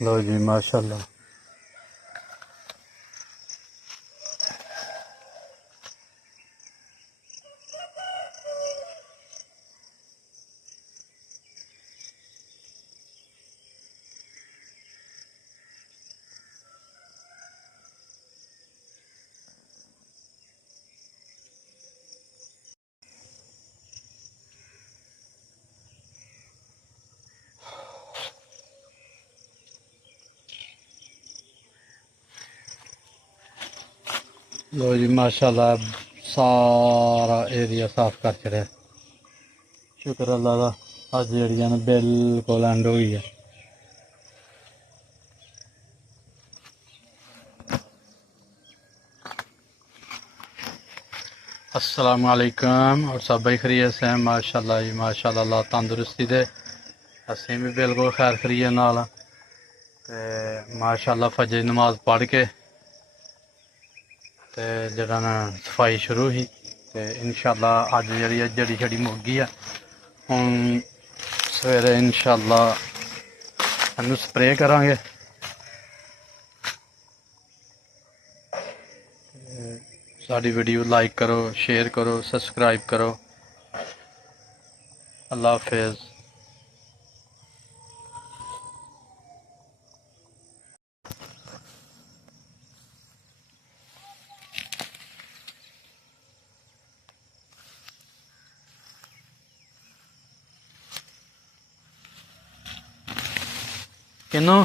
लो जी माशाल्लाह। लो जी माशाल्लाह, सारा एरिया साफ कर छड़िया। शुक्र अल्लाह का, अज जड़ियां ने बिल्कुल एंड हो गई है। अस्सलाम वालेकुम और सब भाई खरीत से माशाल्लाह जी माशाल्लाह। अल्लाह तंदुरुस्ती दे, असीं भी बिल्कुल खैर खरीत नाल ते माशाल्लाह फजर नमाज पढ़ के ते जड़ा ना सफाई शुरू ही ते इंशाल्लाह अज जड़ी जड़ी छड़ी मुक्की है। हुण सवेरे इंशाल्लाह इनू स्प्रे करांगे। साडी वीडियो लाइक करो, शेयर करो, सब्सक्राइब करो। अल्लाह हाफिज़। किनू